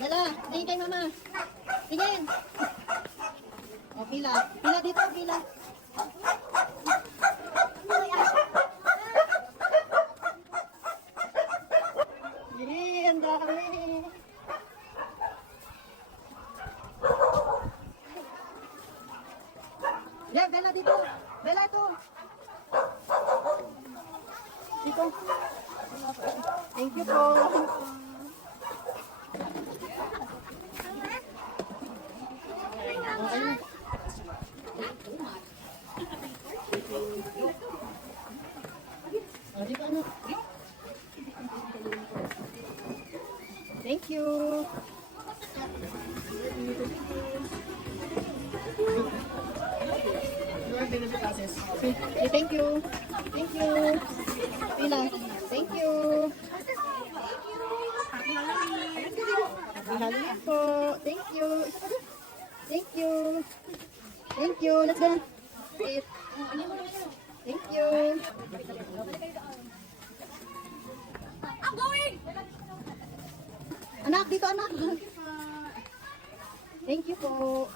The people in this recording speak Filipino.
Dala, tingin kay mama. Tingin. O, pila. Pila dito, pila. Yee, ang dami. Yeah, Bella dito. Bella ito. Dito. Thank you po. Dito ano? Thank you. Okay, thank you. Thank you. Pila. Thank you. Hallelujah po. Thank you. Thank you. Thank you. Let's go. Eat. Thank you. I'm going! Anak, dito anak. Thank you po.